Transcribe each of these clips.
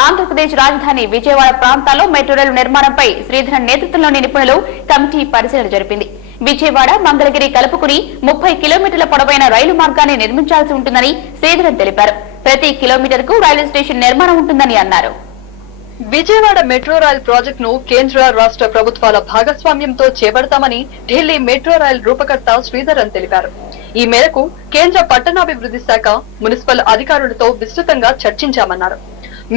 ఆంధ్రప్రదేశ్ రాజధాని విజయవాడ ప్రాంతాల్లో మెట్రో రైలు నిర్మాణంపై శ్రీధరన్ నేతృత్వంలోని నిపుణులు కమిటీ పరిశీలన జరిపింది. విజయవాడ మంగళగిరి కలుపుకుని 30 కిలోమీటర్ల పొడవైన రైలు మార్గాన్ని నిర్మించాల్సి ఉంటుందని శ్రీధరన్ తెలిపారు. ప్రతి కిలోమీటర్కు రైల్వే స్టేషన్ నిర్మాణం ఉంటుందని అన్నారు. విజయవాడ మెట్రో రైల్ ప్రాజెక్ట్ ను కేంద్ర రాష్ట్ర ప్రభుత్వాల భాగస్వామ్యంతో చేపడతామని ఢిల్లీ మెట్రో రైల్ రూపకర్త శ్రీధరన్ తెలిపారు. ఈ మేరకు కేంద్ర పట్టణాభివృద్ధి శాఖ మున్సిపల్ అధికారులతో విస్తృతంగా చర్చించామన్నారు.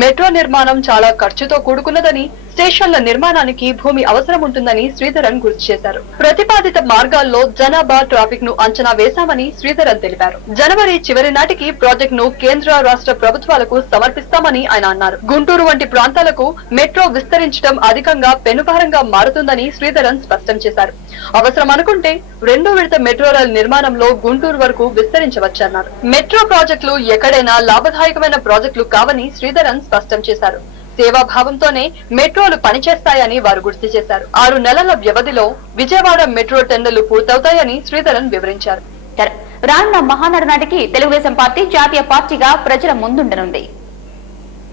మెట్రో నిర్మాణం చాలా ఖర్చుతో కూడుకున్నదని, స్టేషన్ల నిర్మాణానికి భూమి అవసరం ఉంటుందని శ్రీధరన్ గుర్తు చేశారు. ప్రతిపాదిత మార్గాల్లో జనాభా, ట్రాఫిక్ ను అంచనా వేశామని శ్రీధరన్ తెలిపారు. జనవరి చివరి నాటికి ప్రాజెక్ట్ ను కేంద్ర రాష్ట్ర ప్రభుత్వాలకు సమర్పిస్తామని ఆయన అన్నారు. గుంటూరు వంటి ప్రాంతాలకు మెట్రో విస్తరించడం అధికంగా పెనుభారంగా మారుతుందని శ్రీధరన్ స్పష్టం చేశారు. అవసరం అనుకుంటే 2వ విడత మెట్రో రైల్ నిర్మాణంలో గుంటూరు వరకు విస్తరించవచ్చన్నారు. మెట్రో ప్రాజెక్టులు ఎక్కడైనా లాభదాయకమైన ప్రాజెక్టులు కావని శ్రీధరన్ స్పష్టం చేశారు. సేవాభావంతోనే మెట్రోలు పనిచేస్తాయని వారు గుర్తు చేశారు. 6 నెలల వ్యవధిలో విజయవాడ మెట్రో టెండర్లు పూర్తవుతాయని శ్రీధరన్ వివరించారు. రానున్న మహానాడు నాటికి తెలుగుదేశం పార్టీ జాతీయ పార్టీగా ప్రజల ముందుండనుంది.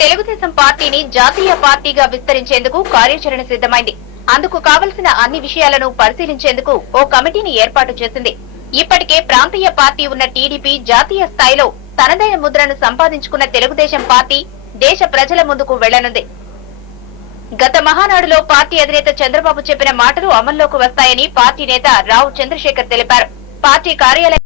తెలుగుదేశం పార్టీని జాతీయ పార్టీగా విస్తరించేందుకు కార్యాచరణ సిద్ధమైంది. అందుకు కావలసిన అన్ని విషయాలను పరిశీలించేందుకు ఓ కమిటీని ఏర్పాటు చేసింది. ఇప్పటికే ప్రాంతీయ పార్టీ ఉన్న టీడీపీ జాతీయ స్థాయిలో తనదైన ముద్రను సంపాదించుకున్న తెలుగుదేశం పార్టీ దేశ ప్రజల ముందుకు వెళ్లనుంది. గత మహానాడులో పార్టీ అధినేత చంద్రబాబు చెప్పిన మాటలు అమల్లోకి వస్తాయని పార్టీ నేత రావు చంద్రశేఖర్ తెలిపారు. పార్టీ కార్యాలయం